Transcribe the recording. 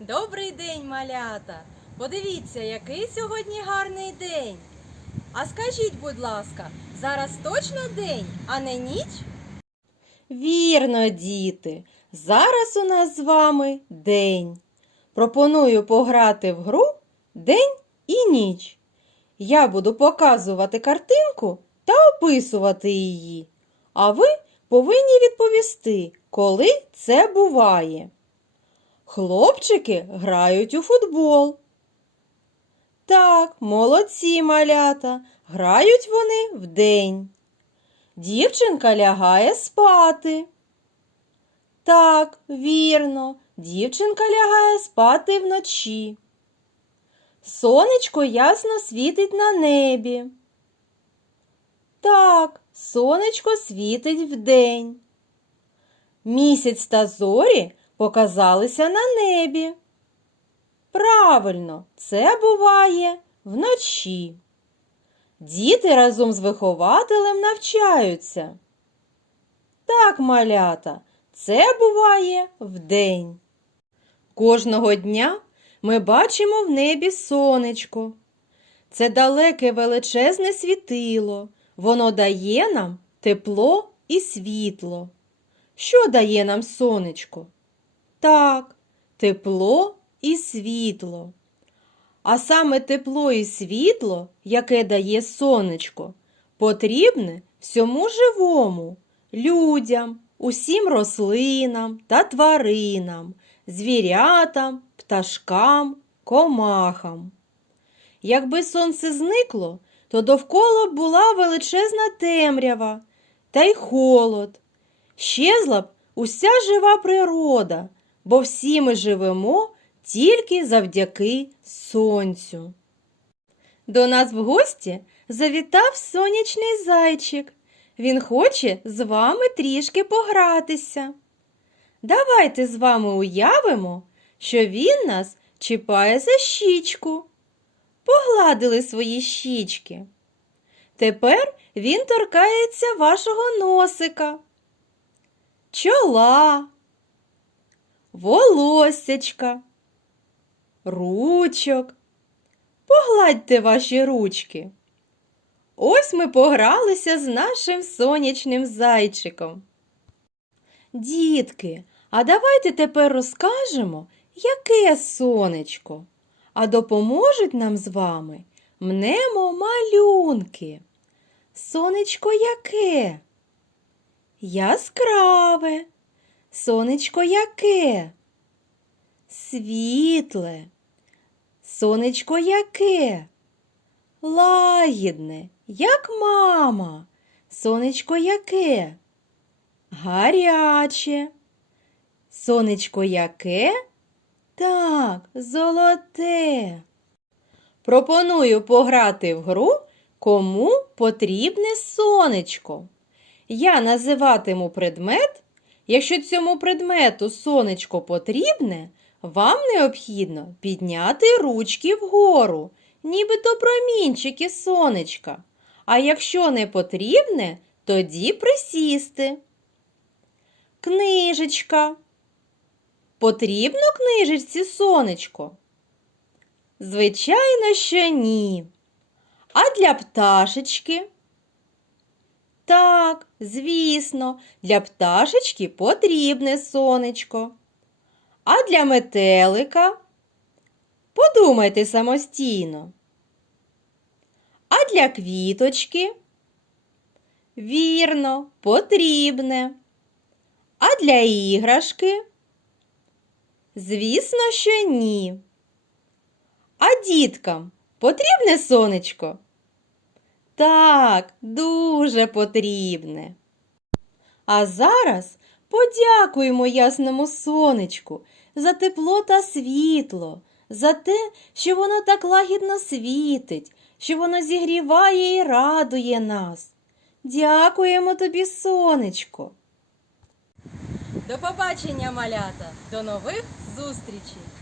Добрий день, малята! Подивіться, який сьогодні гарний день. А скажіть, будь ласка, зараз точно день, а не ніч? Вірно, діти. Зараз у нас з вами день. Пропоную пограти в гру День і ніч. Я буду показувати картинку та описувати її. А ви повинні відповісти, коли це буває. Хлопчики грають у футбол. Так, молодці малята, грають вони вдень. Дівчинка лягає спати. Так, вірно, дівчинка лягає спати вночі. Сонечко ясно світить на небі. Так, сонечко світить вдень. Місяць та зорі показалися на небі. Правильно, це буває вночі. Діти разом з вихователем навчаються. Так, малята, це буває вдень. Кожного дня ми бачимо в небі сонечко. Це далеке величезне світило. Воно дає нам тепло і світло. Що дає нам сонечко? Так, тепло і світло. А саме тепло і світло, яке дає сонечко, потрібне всьому живому, людям, усім рослинам та тваринам, звірятам, пташкам, комахам. Якби сонце зникло, то довкола була величезна темрява та й холод. Щезла б уся жива природа, бо всі ми живемо тільки завдяки сонцю. До нас в гості завітав сонячний зайчик. Він хоче з вами трішки погратися. Давайте з вами уявимо, що він нас чіпає за щічку. Погладили свої щічки. Тепер він торкається вашого носика, чола, волоссячка, ручок. Погладьте ваші ручки. Ось ми погралися з нашим сонячним зайчиком. Дітки, а давайте тепер розкажемо, яке сонечко. А допоможуть нам з вами мнемо малюнки. Сонечко яке? Яскраве. Сонечко яке? Світле. Сонечко яке? Лагідне, як мама. Сонечко яке? Гаряче. Сонечко яке? Так, золоте. Пропоную пограти в гру, кому потрібне сонечко. Я називатиму предмет. Якщо цьому предмету сонечко потрібне, вам необхідно підняти ручки вгору, нібито промінчики сонечка. А якщо не потрібне, тоді присісти. Книжечка. Потрібно книжечці сонечко? Звичайно, що ні. А для пташечки? Так, звісно, для пташечки потрібне сонечко. А для метелика? Подумайте самостійно. А для квіточки? Вірно, потрібне. А для іграшки? Звісно, що ні. А діткам потрібне сонечко? Так, дуже потрібне. А зараз подякуємо ясному сонечку за тепло та світло, за те, що воно так лагідно світить, що воно зігріває і радує нас. Дякуємо тобі, сонечко. До побачення, малята! До нових зустрічей!